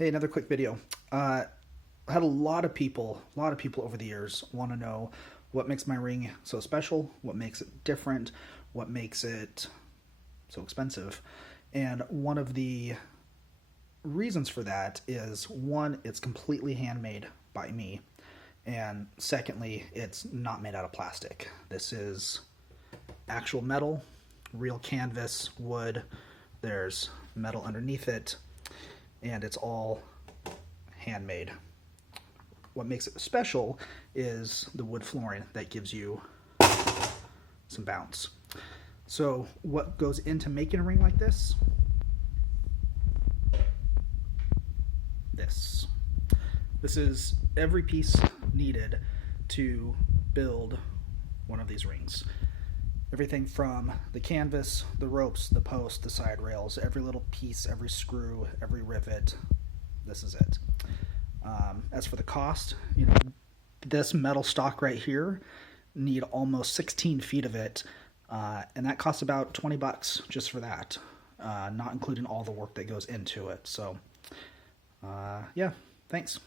Hey, another quick video. I had a lot of people over the years want to know what makes my ring so special, what makes it different, what makes it so expensive. And one of the reasons for that is one, it's completely handmade by me. And secondly, it's not made out of plastic. This is actual metal, real canvas, wood. There's metal underneath it, and it's all handmade. What makes it special is the wood flooring that gives you some bounce. So what goes into making a ring like this? This is every piece needed to build one of these rings. Everything from the canvas, the ropes, the post, the side rails, every little piece, every screw, every rivet, this is it. As for the cost, this metal stock right here, need almost 16 feet of it, and that costs about 20 bucks just for that, not including all the work that goes into it. So, yeah, thanks.